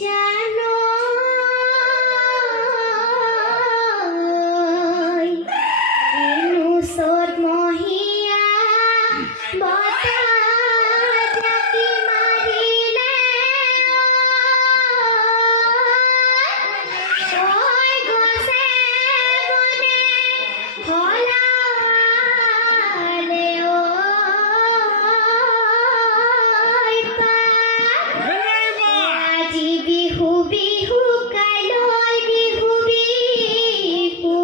জানো সত মহিয়া বতাকি মারিলে গছে বনে হলালে আজি বিহু বিহু কাইলৈ বিহু বিহু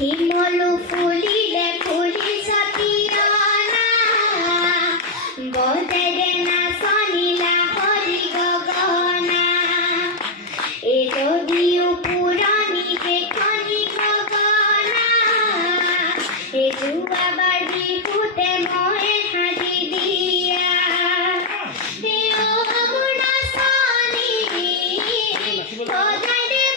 হিমলু ফুলিলে ফুলি সতিয়ানা বদেৰে নাচনিলা হৰি গগনা এ যদিও পুৰণি সেইখনি গগনা এ যোৱাবাৰ বিহুতে মই সাজি দিয়া মোৰ নাচনি বজাই দে